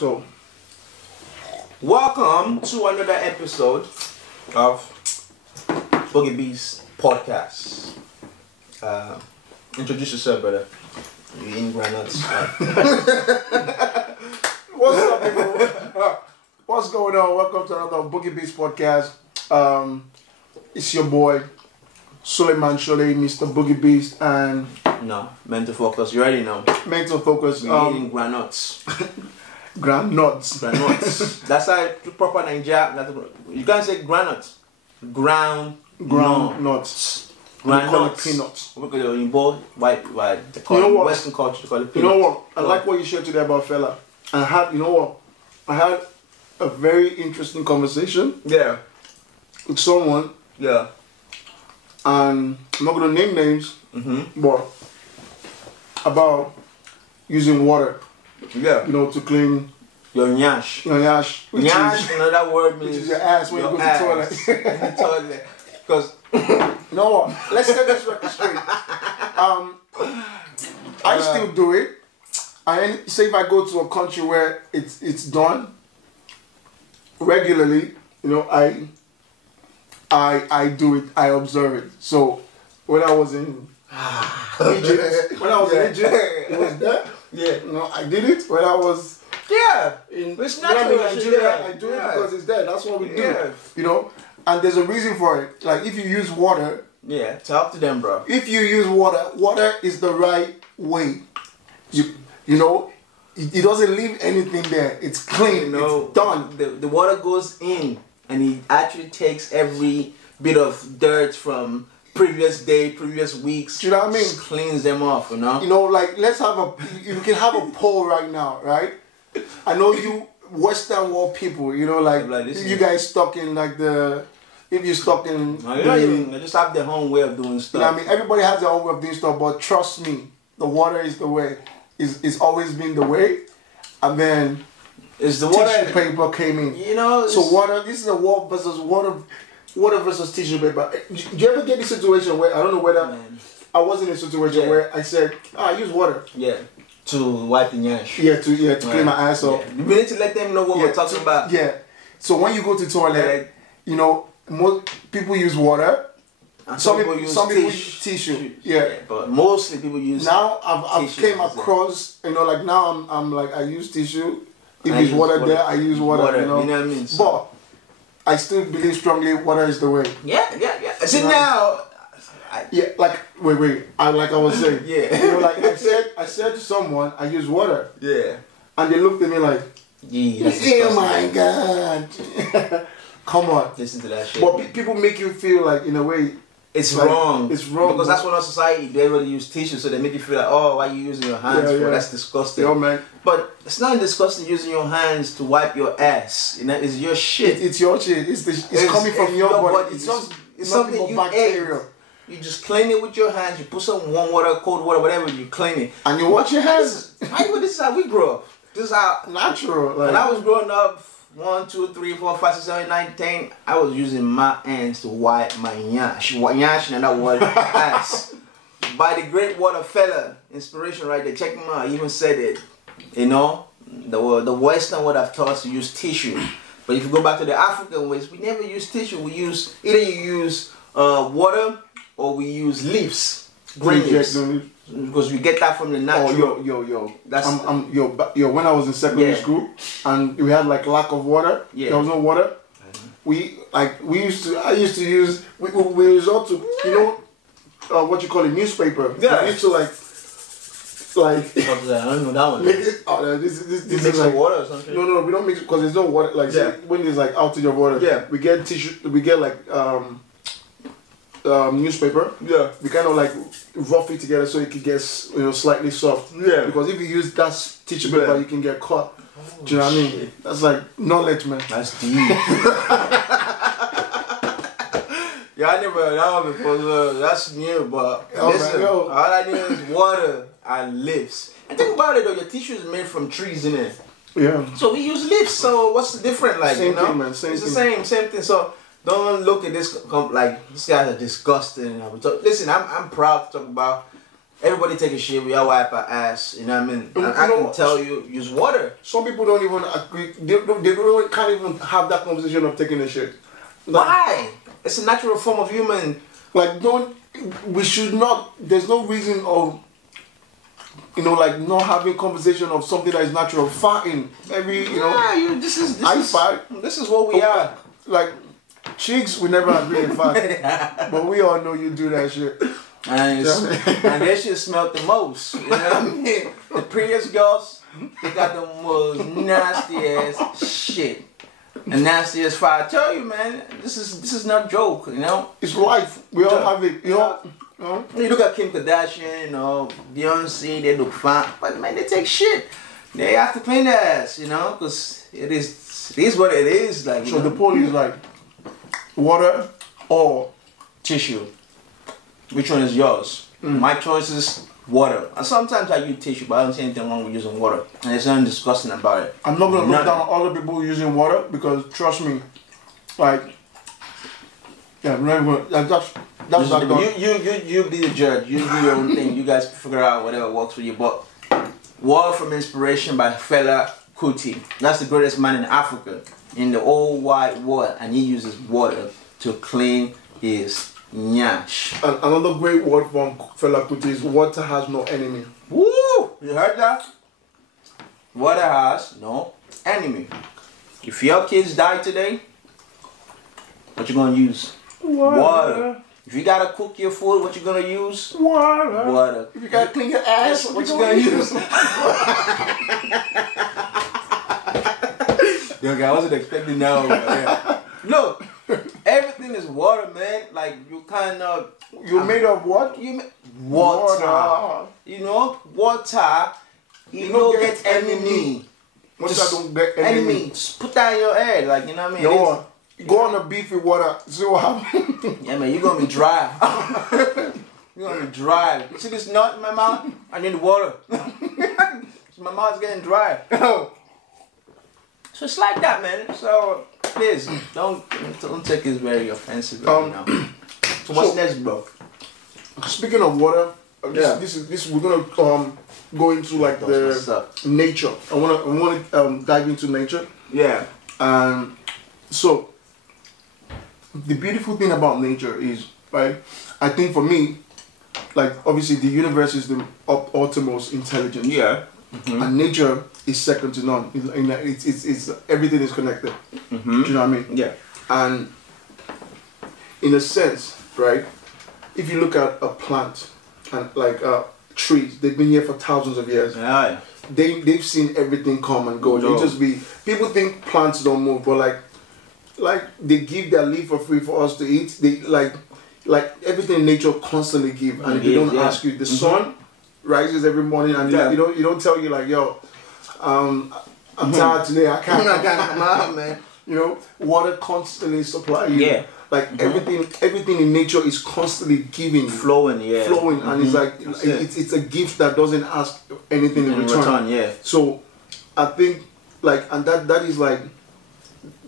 So, welcome to another episode of Boogie Beast podcast. Introduce yourself, brother. You eating granuts? What's up, people? What's going on? Welcome to another Boogie Beast podcast. It's your boy Suleiman Shole, Mr. Boogie Beast, and mental focus. You already know. mental focus. You eating granuts. Granuts. Granuts. That's how proper Nigeria. You can't say granuts. Ground nuts. We call it peanuts. We call it in white. They call You know it what? Western culture. They call it You peanuts. know what? I like what you shared today about fella. I had a very interesting conversation Yeah. with someone, Yeah. and I'm not gonna name names, but about using water, Yeah. to clean Your nyash. your yash, which Nyash, another word means is your ass when you go to the toilet. the toilet. Because You know what? Let's set this record straight. I still do it. I say if I go to a country where it's done regularly, I do it. I observe it. So when I was in Egypt, it was there. yeah. I did it. When I was It's when I'm natural. in Nigeria, I do it because it's there. That's what we do. Yeah. And there's a reason for it. Like if you use water. Yeah, talk to them, bro. If you use water is the right way. It doesn't leave anything there. It's clean. It's done. The water goes in and it actually takes every bit of dirt from previous day, previous weeks. Do you know what I mean? Just cleans them off, Like let's have you can have a poll right now, right? I know you Western world people, if you guys stuck in if you're stuck in they just have their own way of doing stuff. Everybody has their own way of doing stuff, but trust me, the water is the way. It's always been the way. And then it's the water tissue paper came in. So water, this is a water versus tissue paper. Do you ever get this situation where, I don't know whether, I was in a situation where I said, I use water. Yeah. To wipe the nyash. Yeah, to clean my ass up. Yeah. We need to let them know what we're talking about. Yeah. So when you go to the toilet, most people use water. And some people use tissue. Yeah. But mostly people use now I've came across, now I'm like, I use tissue. If there's water there, I use water. You know what I mean? But I still believe strongly water is the way. Yeah. See now. Wait. I was saying. Yeah. I said to someone, I use water. Yeah. And they looked at me like, oh my God. Come on. Listen to that shit. But people make you feel like, in a way, it's wrong. It's wrong. Because that's what our society, they already use tissue, so they make you feel like, oh, why are you using your hands for? That's disgusting. Yeah, man. But it's not disgusting using your hands to wipe your ass. It's your shit. It's your shit. It's coming from your body. It's something you bacteria. ate. You just clean it with your hands. You put some warm water, cold water, whatever. You clean it. And you wash your hands. This is how we grow up. This is how natural. When I was growing up, 1, 2, 3, 4, 5, 6, 7, 9, 10, I was using my hands to wipe my nyash. Nyash and that word ass. By the great water fella, inspiration right there. Check him out. He even said it. The Western would have taught us to use tissue. But if you go back to the African ways, we never use tissue. We use either you use water or we use leaves, green leaves, because we get that from the natural. Oh, yo. That's when I was in secondary school and we had lack of water. Yeah. There was no water. I used to use. We resort to what you call it, newspaper. Yeah. We used to I don't know that one. This mix is like water or something. No, we don't mix it because there's no water. When there's outage of water. Yeah. We get tissue. We get newspaper. Yeah. We kind of rough it together so it can get slightly soft. Yeah. Because if you use that tissue paper, you can get caught. Do you know what I mean? That's knowledge, man. That's deep. I never heard that one before. That's new, but listen, all I need is water and leaves. And think about it though, your tissue is made from trees, in it. Yeah. So we use leaves. So what's the difference? Same thing, man. It's the same thing. So don't look at this like these guys are disgusting. Listen, I'm proud to talk about Everybody take a shit, we all wipe our ass, you know what I mean? And I can tell you, use water. Some people don't even agree, they can't even have that conversation of taking a shit. Like, why? It's a natural form of human. Like, we should not, there's no reason of, you know, like not having conversation of something that is natural. Farting every, you know. Yeah, this is what we are. Like, chicks, we never agree in fact. But we all know you do that shit. And that shit smelled the most. You know what I mean? The prettiest girls, they got the most nastiest shit. And nastiest fire. I tell you, man, this is not a joke, you know? It's life. We all have it, you know? You look at Kim Kardashian, you know, Beyonce, they look fine. But man, they take shit. They have to clean their ass, you know? Because it is what it is. Like, so the poll is like, water or tissue. Which one is yours? My choice is water. And sometimes I use tissue, but I don't see anything wrong with using water. And there's nothing disgusting about it. I'm not going to look down on other people using water because trust me, like, yeah, that's you be the judge. You do your own thing. You guys figure out whatever works for you. But Word from Inspiration by Fela Kuti. That's the greatest man in Africa, in the whole wide world, and he uses water to clean his nyash. And another great word from Fela Kuti is water has no enemy. Woo! You heard that? Water has no enemy. If your kids die today, what you gonna use? Water. If you gotta cook your food, what you gonna use? Water. Water. If you gotta clean your ass, what you gonna use? Okay, I wasn't expecting that. Yeah. Look, everything is water, man. Like you kind of. You're made of what? Water. You know, water. You don't get enemy. Water don't get enemy. Just put that in your head, like you know what I mean. Yo, go on a beef with water. See what happens. Yeah, man, you're gonna be dry. You're gonna be dry. You see this nut in my mouth? I need water. My mouth's getting dry. So it's like that, man. So please don't take this very offensive right now. So what's next, bro? Speaking of water, this we're gonna go into like the nature. I wanna dive into nature. Yeah. So the beautiful thing about nature is, right? I think for me, like obviously the universe is the utmost intelligence. Yeah. And nature is second to none. It's everything is connected. Do you know what I mean? Yeah. And in a sense, right? If you look at a plant and like trees, they've been here for thousands of years. Yeah. They've seen everything come and go. They just be people think plants don't move, but like they give their leaf for free for us to eat. They like everything in nature constantly give, and they don't ask you. The sun rises every morning, and you don't tell you like, yo, I'm tired today. I can't come out, man. You know, water constantly supply you. Yeah. Like everything in nature is constantly giving, flowing, and it's like it's a gift that doesn't ask anything in return. Yeah. So I think like, and that is like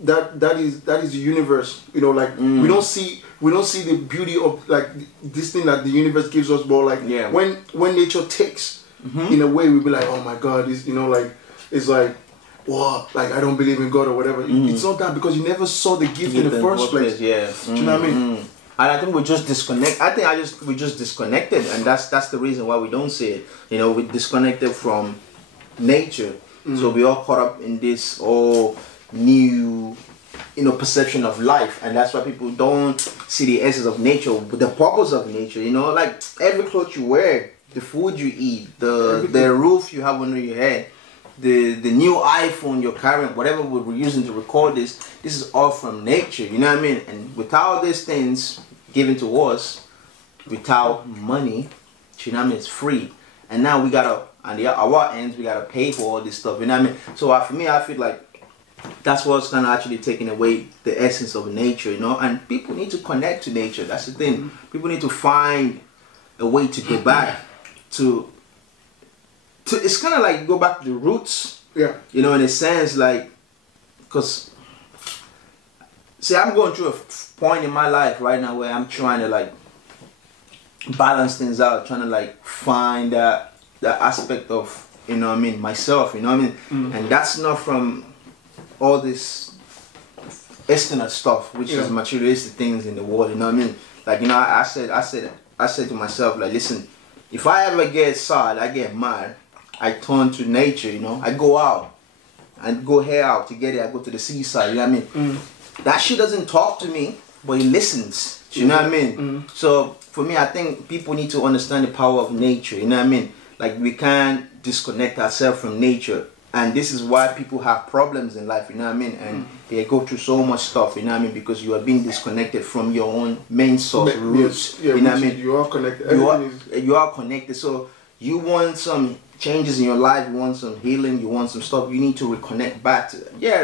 that is the universe. You know, like we don't see the beauty of like this thing that the universe gives us, but like when nature takes, in a way, we'll be like, oh my God, it's, you know, like it's like, what? Like I don't believe in God or whatever. It's not that, because you never saw the gift in the first place. Yeah. Do you know what I mean? And I think we just disconnect. We just disconnected, and that's the reason why we don't see it. You know, we disconnected from nature, so we all caught up in this new, you know, perception of life, and that's why people don't see the essence of nature, the purpose of nature. You know, like every clothes you wear, the food you eat, the roof you have under your head, the new iPhone you're carrying, whatever we're using to record this is all from nature. You know what I mean? And without these things given to us, without money, you know what I mean, it's free. And now we gotta, on our ends, we gotta pay for all this stuff. You know what I mean? So for me, I feel like that's what's kind of actually taking away the essence of nature, you know. And people need to connect to nature. That's the thing. People need to find a way to go back to it's kind of like go back to the roots. Yeah. You know, in a sense, like, because see, I'm going through a point in my life right now where I'm trying to like balance things out, trying to like find that aspect of, you know what I mean, myself, you know what I mean? And that's not from all this external stuff, which is materialistic things in the world, you know what I mean? Like, you know, I said to myself, like, listen, if I ever get sad, I get mad, I turn to nature, you know, I go out, I go here out to get it, I go to the seaside, you know what I mean? That shit doesn't talk to me, but it listens, you know what I mean? So for me, I think people need to understand the power of nature, you know what I mean? Like, we can't disconnect ourselves from nature. And this is why people have problems in life, you know what I mean? And they go through so much stuff, you know what I mean? Because you are being disconnected from your own main source roots, you know what I mean? You are connected. You are connected. So you want some changes in your life, you want some healing, you want some stuff, you need to reconnect back to,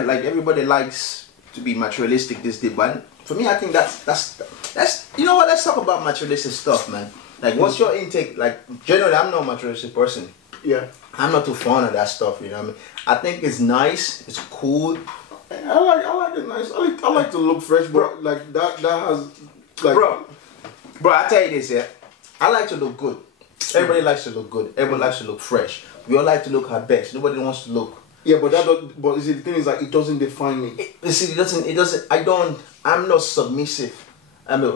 like everybody likes to be materialistic this day, but for me, I think that's you know what, let's talk about materialistic stuff, man. Like, what's your intake? Like, generally, I'm not a materialistic person. Yeah. I'm not too fond of that stuff, you know what I mean? I think it's nice, it's cool. I like it nice. I like to look fresh, but like that has like bro, I tell you this, yeah. I like to look good. Everybody likes to look good. Everybody likes to look fresh. We all like to look our best. Nobody wants to look. Yeah, but but you see, the thing is, like, it doesn't define me. I'm not submissive. I mean,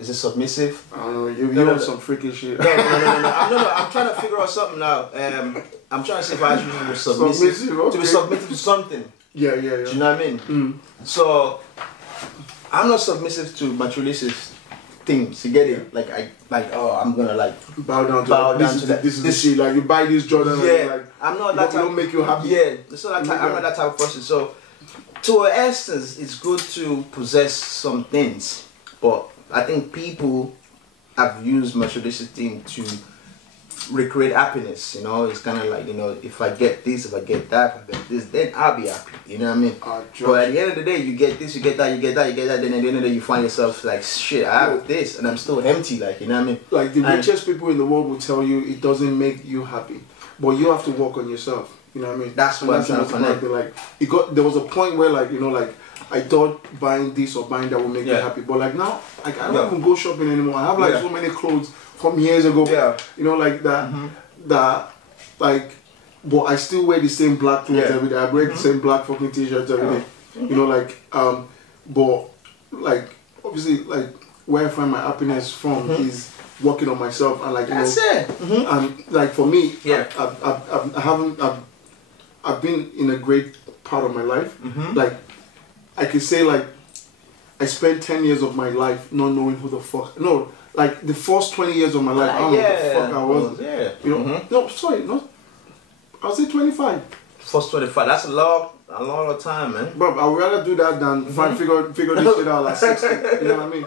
is it submissive? I don't know, you're on some freaking shit. No. I'm trying to figure out something now. I'm trying to see if I should be submissive. Okay. To be submitted to something. Yeah. Do you know what I mean? So, I'm not submissive to materialistic things. You get it? Like, I'm gonna like bow down to that. This is the shit. Like, you buy this Jordan. Yeah, and like, I'm not that type. Don't make you happy. Yeah, I'm not that type of person. So, to an essence, it's good to possess some things. But I think people have used materialistic things to recreate happiness, you know. It's kind of like, you know, if I get this, if I get that, if I get this, then I'll be happy, you know what I mean? But at the end of the day, you get this, you get that, then at the end of the day, you find yourself like, shit, I have this, and I'm still empty, like, you know what I mean? Like, the richest people in the world will tell you it doesn't make you happy, but you have to work on yourself, you know what I mean? That's what I'm trying to connect. Like, there was a point where, like, you know, like, I thought buying this or buying that would make me happy, but like now, like, I don't even go shopping anymore. I have like so many clothes from years ago, you know, like that, like, but I still wear the same black clothes every day. I wear the same black fucking t-shirts every day, you know, like, but like, obviously, like, where I find my happiness from is working on myself, and like, you know, and like for me, I've been in a great part of my life, like. I could say, like, I spent 10 years of my life not knowing who the fuck. No, like, the first 20 years of my life, I don't know who the fuck I was. You know? No, sorry, no. I'll say 25. First 25. That's a lot of time, man. Bro, I would rather do that than figure this shit out at 60. You know what I mean?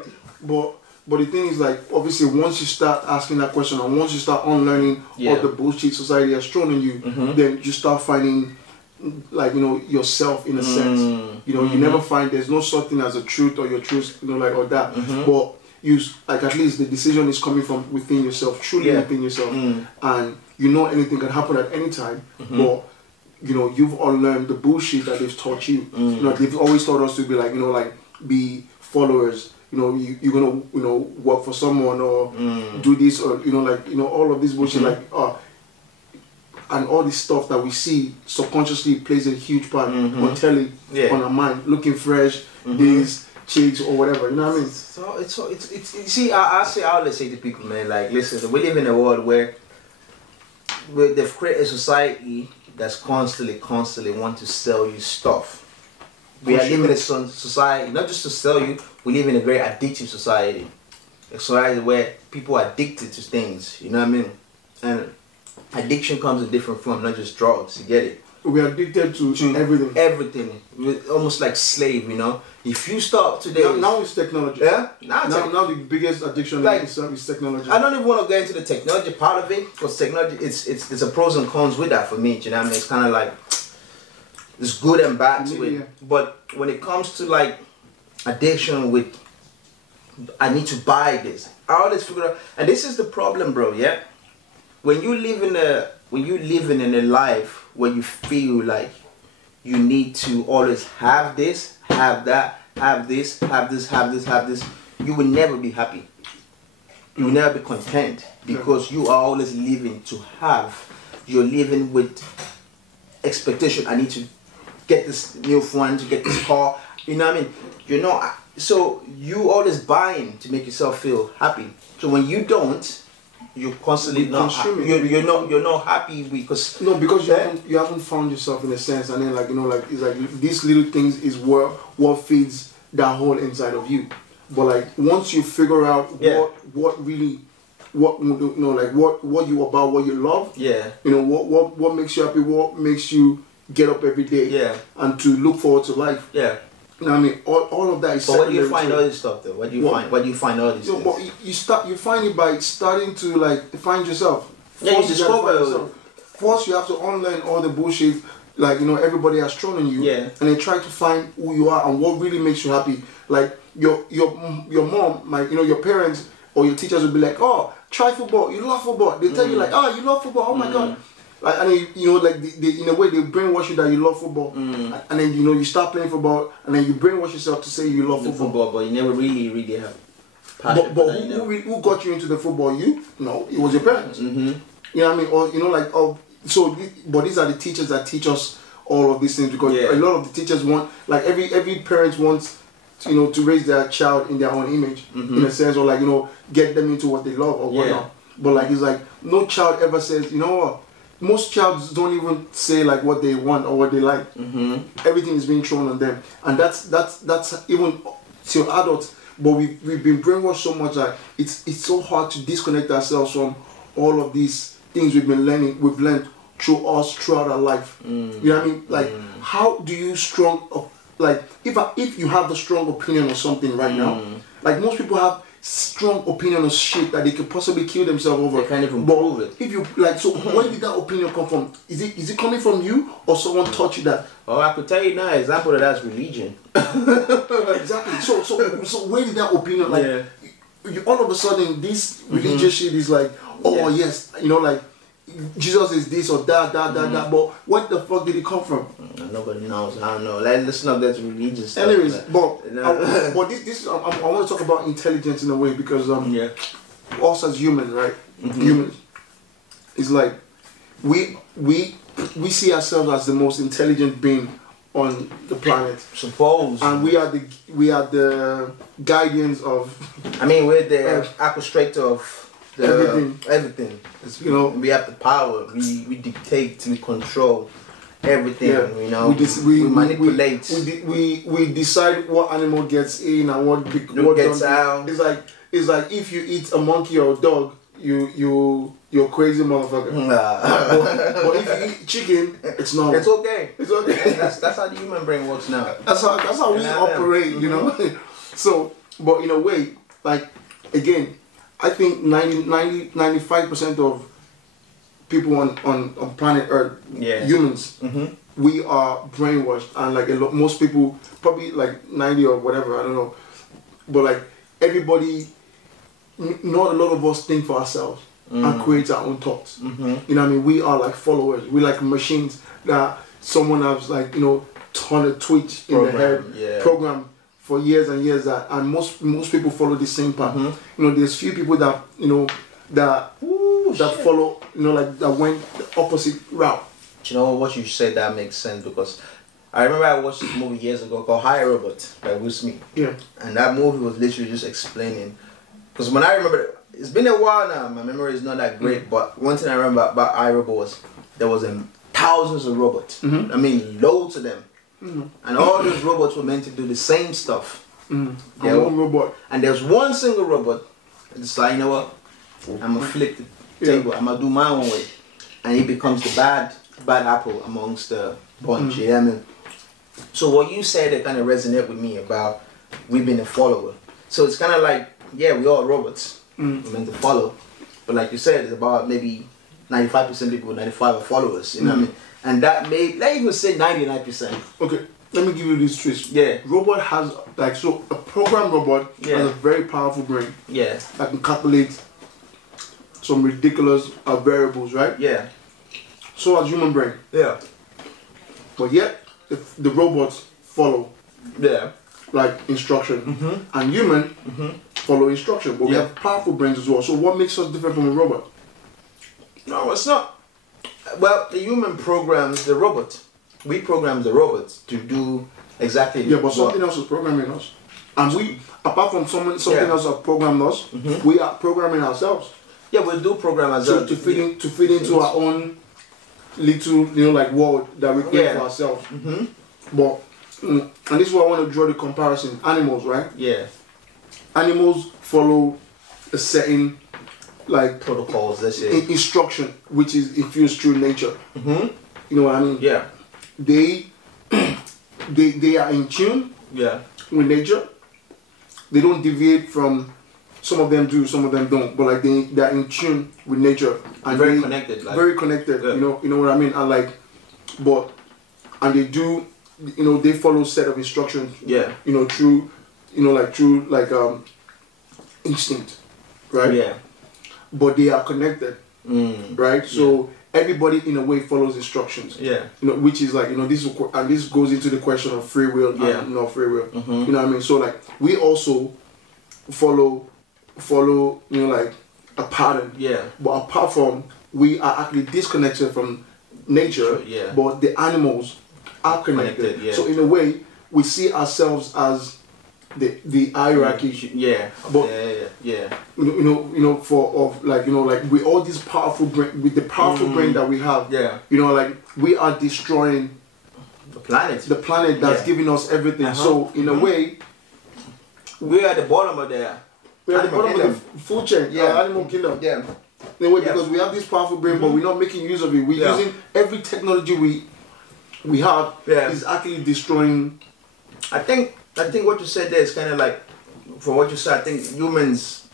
But the thing is, like, obviously, once you start asking that question, and once you start unlearning what the bullshit society has thrown on you, then you start finding, like, you know, yourself in a sense. You know, you never find, there's no such thing as a truth or your truth, you know, like, or that. But you, like, at least the decision is coming from within yourself, truly within yourself. And you know anything can happen at any time. But, you know, you've all learned the bullshit that they've taught you. You know, they've always taught us to be like, you know, like, be followers. You know, you're gonna, you know, work for someone or do this, or, you know, like, you know, all of this bullshit, like, and all this stuff that we see subconsciously plays a huge part on telly, on our mind, looking fresh, these chicks or whatever, you know what I mean? So it's you see, I always say to people, man, like, listen, we live in a world where they've created a society that's constantly want to sell you stuff. We are living in a society, not just to sell you, we live in a very addictive society. A society where people are addicted to things, you know what I mean? And addiction comes in different forms, not just drugs, you get it? We're addicted to everything. Everything. We're almost like slave, you know? If you stop today... Now it's technology. Yeah? Now the biggest addiction is technology. I don't even want to go into the technology part of it, because technology, it's a pros and cons with that for me, you know what I mean? It's kind of like, there's good and bad to it. But when it comes to like addiction with, I need to buy this, I always figure out, and this is the problem, bro, yeah? When you live in a life where you feel like you need to always have this, have that, have this, you will never be happy. You will never be content because you are always living to have. You're living with expectation. I need to get this new phone, to get this car. You know what I mean? You know, so you always buying to make yourself feel happy. So when you don't, you're constantly not happy. You're not happy because you haven't found yourself in a sense, and then like it's like these little things is what feeds that hole inside of you. But like once you figure out what you about, what you love, what makes you happy, what makes you get up every day, and to look forward to life. Yeah. You know what I mean? All of that is. But where do you find all this stuff though? Where do you find all these things? But you find it by starting to like find yourself. Yeah, you discover yourself. First, you have to unlearn all the bullshit. Like everybody has thrown on you, and then try to find who you are and what really makes you happy. Like your mom, like your parents or your teachers will be like, oh, try football. You love football. They tell you like, oh, you love football. Oh my god. Like, and then, like they in a way they brainwash you that you love football, and then you start playing football, and then you brainwash yourself to say you love football, but you never really have. But who got you into the football? You? No, it was your parents. You know what I mean? Or but these are the teachers that teach us all of these things because a lot of the teachers want, like every parent wants, to raise their child in their own image, in a sense, or like get them into what they love or whatnot. But like it's like no child ever says, you know what. Most childs don't even say like what they want or what they like. Everything is being thrown on them, and that's even till adults. But we've been brainwashed so much that it's so hard to disconnect ourselves from all of these things we've learned throughout our life. You know what I mean? Like how do you if you have the strong opinion of something right now, like most people have strong opinion of shit that they could possibly kill themselves over. They can't even prove it. If you where did that opinion come from? Is it coming from you or someone taught you that? Oh, I could tell you now. Example of that's religion. Exactly. So where did that opinion you all of a sudden this religious shit is like yes, like Jesus is this or that, but what the fuck did it come from? Nobody knows. I don't know. Let's not get religious stuff. Anyways, but this I want to talk about intelligence in a way because us as humans, right? Humans, it's like we see ourselves as the most intelligent being on the planet. Suppose. And we are the guardians of. I mean, we're the orchestrator of. Everything. We have the power. We dictate. We control everything. We manipulate. We decide what animal gets in and what gets out. It's like if you eat a monkey or a dog, you're crazy motherfucker. But if you eat chicken, it's normal. It's okay. It's okay. That's how the human brain works now. That's how we operate. So, but in a way, like again. I think 95% of people on planet Earth, humans, we are brainwashed, and like most people, probably like 90 or whatever, I don't know, but like everybody, not a lot of us think for ourselves and create our own thoughts. You know what I mean? We are like followers. We like machines that someone has like turned a twitch in the head, program. For years and years, and most people follow the same path. There's few people that that follow, that went the opposite route. You know what you said that makes sense because I remember I watched this movie years ago called Hi Robot by Will Smith. Yeah. And that movie was literally just explaining, because when I remember, it's been a while now. My memory is not that great, but one thing I remember about I Robot was there was thousands of robots. I mean, loads of them. And all those robots were meant to do the same stuff. One robot. And there's one single robot that's like, you know what? I'm gonna flip the table. I'm gonna do my own way. And he becomes the bad apple amongst the bunch. You know what I mean? So what you said, it kind of resonate with me about we being a follower. So it's kind of like, we all robots. We're meant to follow. But like you said, it's about maybe 95% people, 95 are followers. You know what I mean? And that let's even say 99%. Okay, let me give you this twist. Yeah. Robot has, a program robot has a very powerful brain. Yeah. That can calculate some ridiculous variables, right? Yeah. So has human brain. Yeah. But yet, the robots follow. Yeah. Like instruction. And human, follow instruction, but we have powerful brains as well. So what makes us different from a robot? No, it's not. Well, the human programs the robot. We program the robot to do exactly. Yeah, but something else is programming us, and we, apart from something else has programmed us, we are programming ourselves. Yeah, we do program ourselves to fit into our own little, like world that we create for ourselves. But and this is why I want to draw the comparison. Animals, right? Yeah. Animals follow a certain like protocols, let's say, instruction, which is infused through nature. You know what I mean? Yeah. They are in tune. Yeah. With nature. They don't deviate from. Some of them do, some of them don't. But like they're in tune with nature and very connected. Like, very connected. Yeah. You know what I mean? And like, and they do. They follow set of instructions. Yeah. Through instinct, right? Yeah. But they are connected, right? So everybody in a way follows instructions. Yeah. Which is like this goes into the question of free will and not free will. You know what I mean? So like we also follow like a pattern. Yeah. But apart from we are actually disconnected from nature. Yeah. But the animals are connected. Yeah. So in a way, we see ourselves as the hierarchy. Yeah. But yeah. With all this powerful brain, with the powerful brain that we have. Yeah. Like we are destroying the planet. The planet that's giving us everything. So in a way, we're at the bottom of the. We're at the bottom of the food chain. Animal kingdom. Yeah. In a way, because we have this powerful brain, but we're not making use of it. We're using every technology we have is actually destroying. I think what you said there is kind of like, from what you said, I think humans.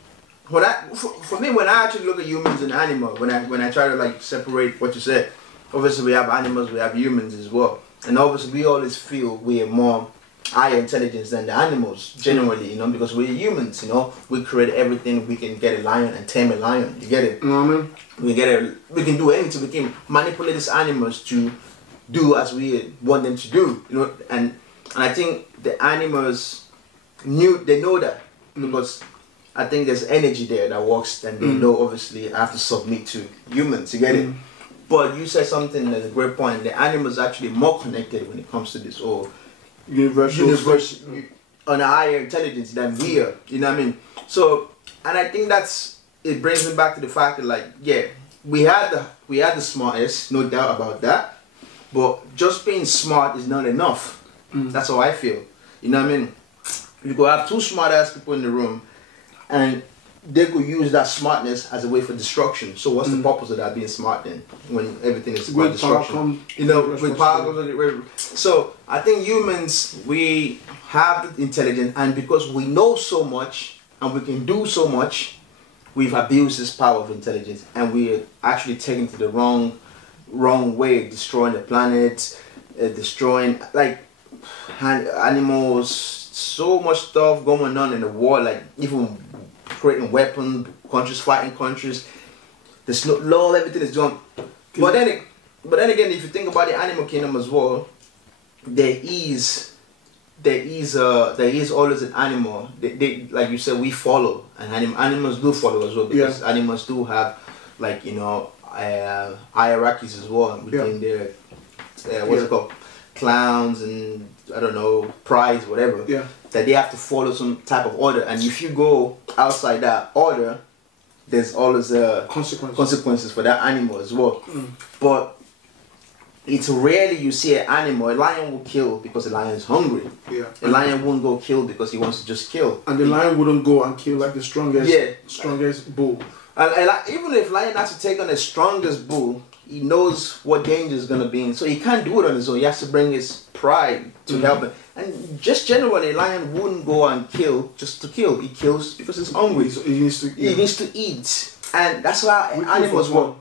For me, when I actually look at humans and animals, when I try to like separate what you said, obviously we have animals, we have humans as well, and obviously we always feel we are more higher intelligence than the animals generally, because we're humans, we create everything. We can get a lion and tame a lion. You get it? We can do anything. We can manipulate these animals to do as we want them to do, and I think the animals know that because I think there's energy there that works, and they know obviously I have to submit to humans. You get it? But you said something that's a great point. The animals are actually more connected when it comes to this whole universe on a higher intelligence than we are. You know what I mean? So, and I think it brings me back to the fact that like, we had the smartest, no doubt about that. But just being smart is not enough. That's how I feel. You know what I mean? You could have two smart ass people in the room and they could use that smartness as a way for destruction. So what's the purpose of that being smart then? When everything is about destruction. With power. So I think humans, we have the intelligence, and because we know so much and we can do so much, we've abused this power of intelligence, and we're actually taken to the wrong way, destroying the planet, destroying like animals, so much stuff going on in the war, like even creating weapons, countries fighting countries. There's no law, everything is done. But then again, if you think about the animal kingdom as well, there is always an animal. They like you said, we follow, and animals do follow as well, because animals do have like hierarchies as well within their what's it called, clowns and I don't know, prides, whatever. That they have to follow some type of order, and if you go outside that order, there's always consequences for that animal as well. But it's rarely you see an animal. A lion will kill because the lion is hungry. A lion won't go kill because he wants to just kill. And the lion wouldn't go and kill like the strongest bull. And even if lion has to take on the strongest bull, he knows what danger is going to be in. So he can't do it on his own. He has to bring his pride to help him. And just generally, a lion wouldn't go and kill just to kill. He kills because he's hungry. So he needs to eat. And that's why animals work.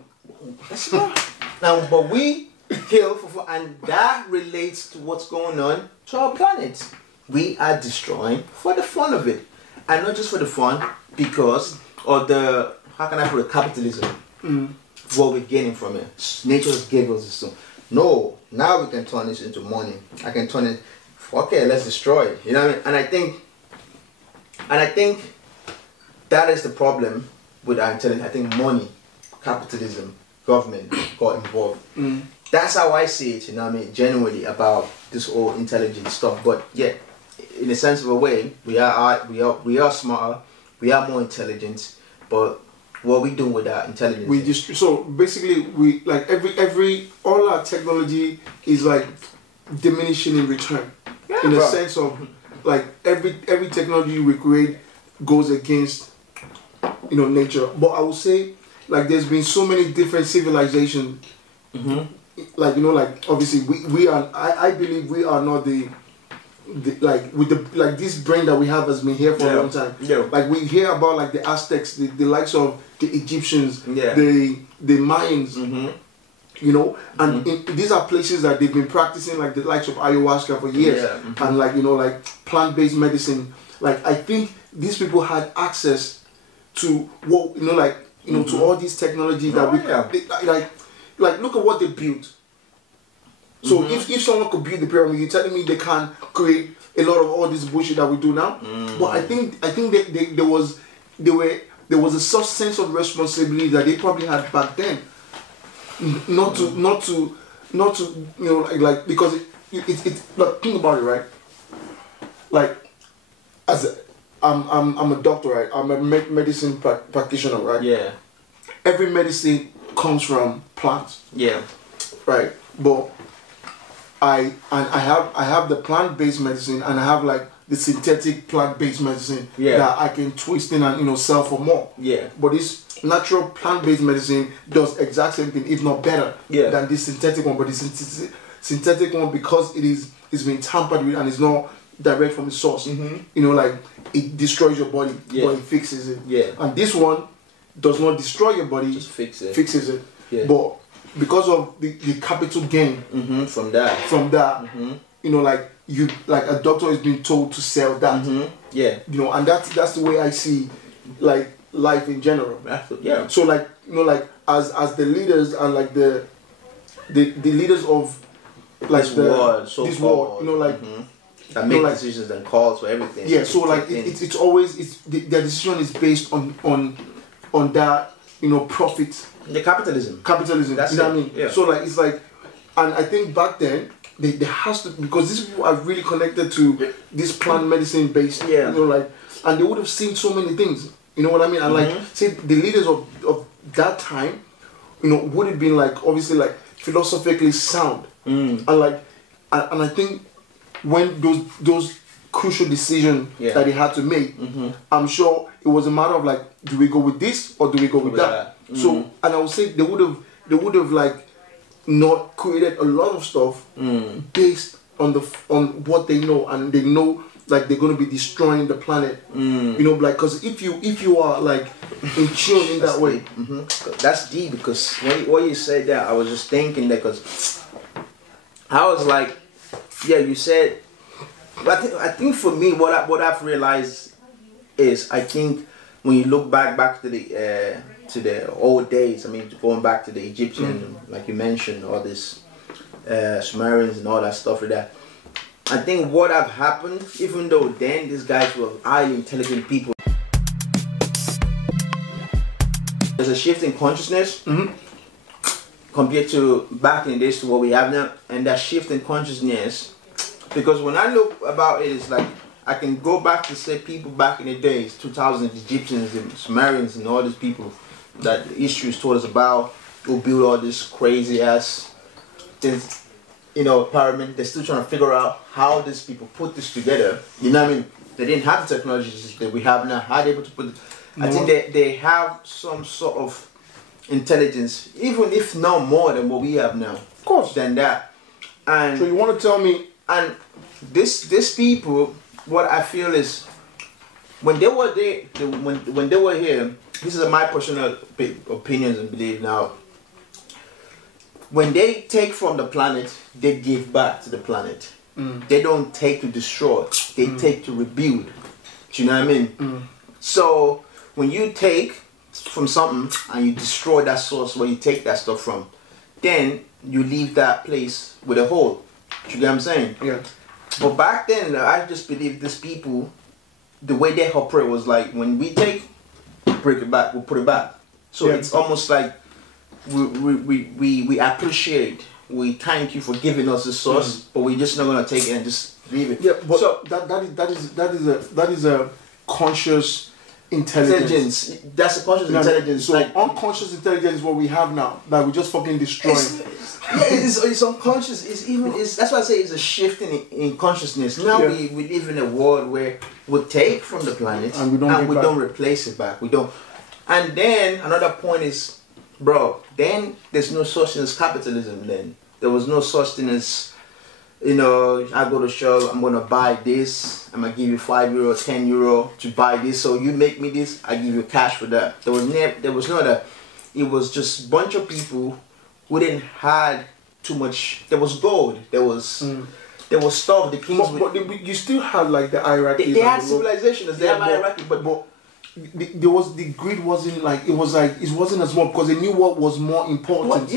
Now, but we kill for fun, and that relates to what's going on to our planet. We are destroying for the fun of it. And not just for the fun, because of the, how can I put it, capitalism. What we're gaining from it. Nature just gave us this. No, now we can turn this into money. I can turn it, okay, let's destroy it. You know what I mean? And I think that is the problem with our intelligence. I think money, capitalism, government got involved. That's how I see it, you know what I mean, genuinely about this whole intelligence stuff. But yeah, in a sense of a way, we are smarter, we are more intelligent, but what we doing with that intelligence? We just so basically we like all our technology is like diminishing in return. Yeah, in bro. the sense of like every technology we create goes against nature. But I would say like there's been so many different civilizations. Like like obviously we are I believe we are not the like with the like this brain that we have has been here for a long time. Like we hear about like the Aztecs, the likes of the Egyptians, the Mayans, and these are places that they've been practicing like the likes of ayahuasca for years, and like like plant-based medicine. Like I think these people had access to what to all these technologies that like look at what they built. So if someone could build the pyramid, you're telling me they can't create a lot of all this bullshit that we do now? But I think there was a such sense of responsibility that they probably had back then, not to like because it like think about it, right? Like I'm a doctor, right? I'm a medicine practitioner, right? Yeah. Every medicine comes from plants. Yeah. Right, but I have the plant-based medicine and I have like the synthetic plant-based medicine that I can twist in and sell for more. Yeah. But this natural plant-based medicine does exact same thing, if not better, than this synthetic one. But the synthetic one, because it's been tampered with and it's not direct from the source, like it destroys your body, but it fixes it. Yeah. And this one does not destroy your body, just fixes it. Yeah. But because of the capital gain from that, like a doctor is being told to sell that. And that's the way I see like life in general. Yeah. So like like as the leaders and like the leaders of like this world, like that make decisions and calls for everything. Yeah. So like it's always their decision is based on that profit. The capitalism. That's you know what I mean? Yeah. So like it's like, and I think back then there has to, because these people are really connected to this plant medicine based, like, and they would have seen so many things. You know what I mean? And like say the leaders of that time, would have been like obviously like philosophically sound, and like and I think when those crucial decisions that they had to make, I'm sure it was a matter of like, do we go with this or do we go with that? So, and I would say they would have like not created a lot of stuff based on what they know, and they know like they're gonna be destroying the planet. Like because if you are like in tune in that way, that's deep. Because what you said that, I was just thinking that because I was like, you said. But I think for me, what I've realized is, I think when you look back to the old days, I mean, going back to the Egyptian, like you mentioned, all this Sumerians and all that stuff like that. I think what have happened, even though then these guys were highly intelligent people, there's a shift in consciousness compared to back in the days to what we have now, and that shift in consciousness. Because when I look about it, it's like I can go back to say people back in the days, 2000 Egyptians and Sumerians and all these people that history told us about, who built all this crazy ass, pyramid. They're still trying to figure out how these people put this together. You know what I mean? They didn't have the technologies that we have now. How are they able to put it? I think they have some sort of intelligence, even if not more than what we have now. Of course. Than that. And so you want to tell me? And this people, what I feel is, when they were there, when they were here, this is my personal opinions and belief now. When they take from the planet, they give back to the planet. They don't take to destroy, they take to rebuild. Do you know what I mean? So when you take from something and you destroy that source where you take that stuff from, then you leave that place with a hole. Do you get what I'm saying? Yeah. But back then, I just believe these people, the way they operate was like, when we take break it back, we'll put it back. So it's almost like we appreciate, we thank you for giving us the source, but we're just not gonna take it and just leave it. Yeah, but so that is a conscious intelligence. That's a conscious intelligence. So like, unconscious intelligence is what we have now that we just fucking destroying. It's unconscious. That's why I say it's a shift in consciousness. Now we live in a world where we take from the planet and we don't replace it back. We don't. And then another point is, bro, then there's no such thing as capitalism. Then there was no such thing as, you know, I go to shop, I'm gonna buy this, I'm gonna give you €5, €10 to buy this, so you make me this, I give you cash for that. There was no that. It was just bunch of people who didn't had too much. There was gold, there was stuff, the kings. But you still had like the hierarchy. They had civilization, they had hierarchy, but the greed wasn't like it wasn't as much because they knew what was more important.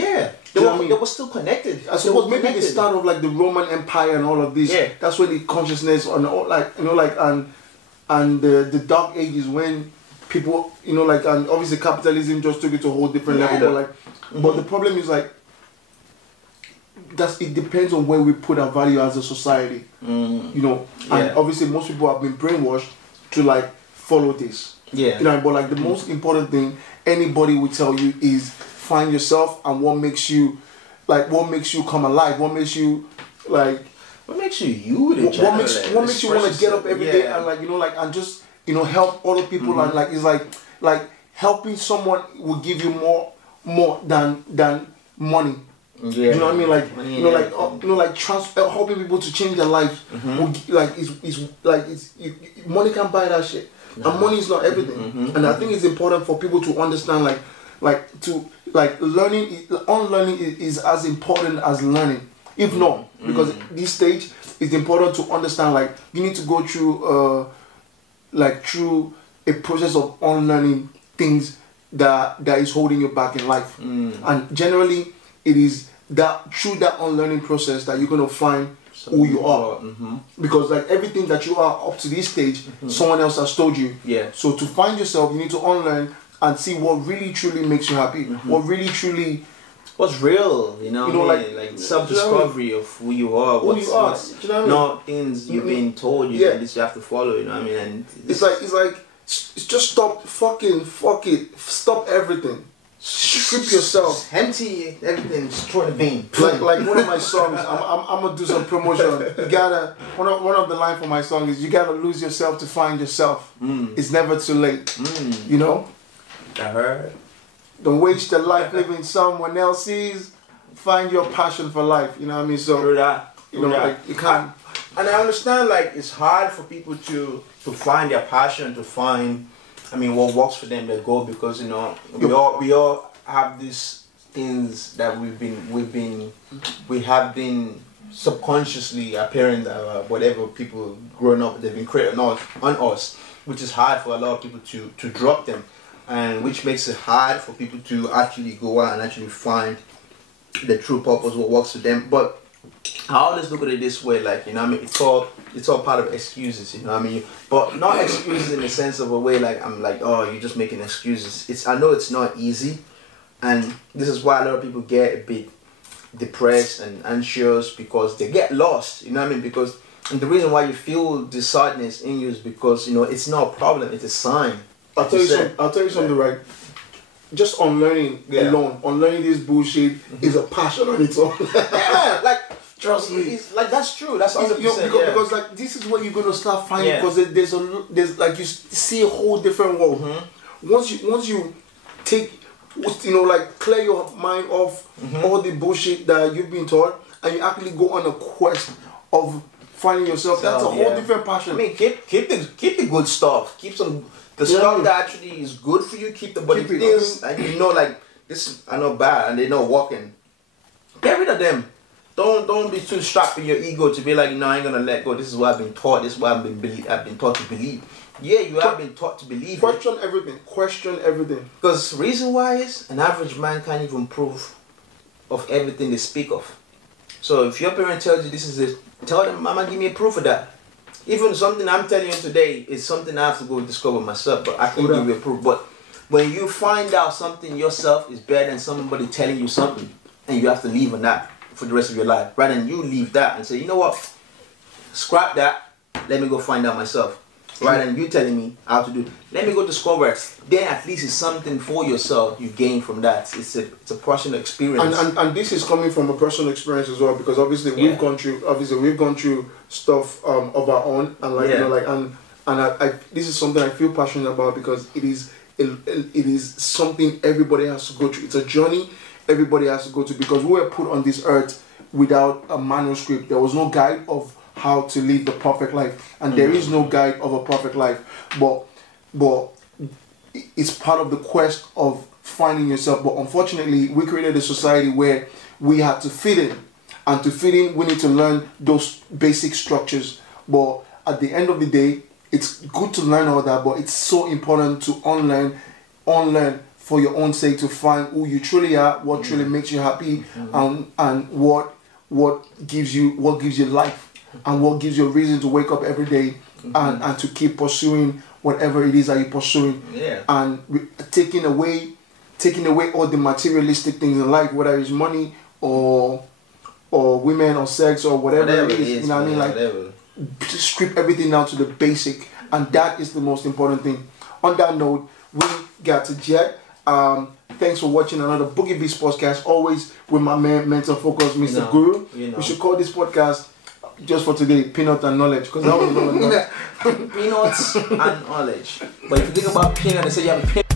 They were still connected. I suppose maybe the start of like the Roman Empire and all of this. Yeah. That's when the consciousness and all like and the Dark Ages when people and obviously capitalism just took it to a whole different level. But the problem is like it depends on where we put our value as a society. And obviously most people have been brainwashed to like follow this. But like the most important thing anybody will tell you is find yourself and what makes you come alive, what makes you like what makes you what makes you want to get up every day and and just help other people and like it's like helping someone will give you more than money. You know what I mean? Like helping people to change their lives. Money can't buy that shit. And money is not everything. And I think it's important for people to understand unlearning is as important as learning. If not, because at this stage it's important to understand like you need to go through through a process of unlearning things that is holding you back in life. And generally it is that through that unlearning process that you're gonna find who you are, because like everything that you are up to this stage, someone else has told you. So to find yourself, you need to unlearn and see what really truly makes you happy. What really truly, what's real, like self-discovery of who you are. What's not things you've been told this you have to follow. You know what I mean? And it's just stop fuck it, stop everything. Strip yourself, empty everything, destroy the bin. Like one of my songs, I'm gonna do some promotion. You gotta one of the line for my song is you gotta lose yourself to find yourself. It's never too late. I heard. Don't waste your life living someone else's. Find your passion for life. You know what I mean? So you can't. And I understand like it's hard for people to find their passion, to find what works for them, their goal, because we all have these things that we have been subconsciously apparent that whatever people growing up they've been created on us, which is hard for a lot of people to drop them, and which makes it hard for people to actually go out and actually find the true purpose, what works for them. But I always look at it this way, like it's all part of excuses, but not excuses in the sense of a way like I'm like, oh, you're just making excuses. I know it's not easy, and this is why a lot of people get a bit depressed and anxious because they get lost, because and the reason why you feel this sadness in you is because it's not a problem, it's a sign. I'll tell you something, right? Just unlearning alone, unlearning this bullshit is a passion on its own. Trust me. It's like that's true. That's 100%. Because like this is what you're gonna start finding, because there's like you see a whole different world. Once you take clear your mind off all the bullshit that you've been taught, and you actually go on a quest of finding yourself. That's a whole different passion. Keep the good stuff. Keep the stuff that actually is good for you. Keep the body things and this are not bad and they're not working. Get rid of them. Don't be too strapped in your ego to be like, no, I ain't gonna let go. This is what I've been taught. This is what I've been taught to believe. Yeah, you have been taught to believe. Question everything. Because reason why is an average man can't even prove of everything they speak of. So if your parent tells you this is it, tell them, Mama, give me a proof of that. Even something I'm telling you today is something I have to go discover myself, but I can give you a proof. But when you find out something yourself is better than somebody telling you something, and you have to leave on that for the rest of your life, rather than you leave that and say, you know what, scrap that, let me go find out myself. Rather than you telling me how to do it. Let me go discover. Then at least it's something for yourself you gain from that. It's a personal experience. And this is coming from a personal experience as well, because obviously we've gone through stuff of our own, and like you know, like and I this is something I feel passionate about, because it is something everybody has to go through. It's a journey everybody has to go to, because we were put on this earth without a manuscript. There was no guide of how to live the perfect life, and there is no guide of a perfect life, but it's part of the quest of finding yourself. But unfortunately, we created a society where we had to fit in, and to fit in we need to learn those basic structures. But at the end of the day, it's good to learn all that, but it's so important to unlearn for your own sake, to find who you truly are, what truly makes you happy, and what gives you life, and what gives you a reason to wake up every day, and to keep pursuing whatever it is that you're pursuing, and taking away all the materialistic things in life, whether it's money or women or sex or whatever it is, you know what I mean? Like, just strip everything down to the basic, and that is the most important thing. On that note, we got to jet. Thanks for watching another Boogie Beats podcast, always with my man, Mental Focus, Mr. Guru. We should call this podcast, just for today, Peanut and Knowledge, because I don't know. Peanuts and knowledge. But if you think about peanut, they say you have a peanut.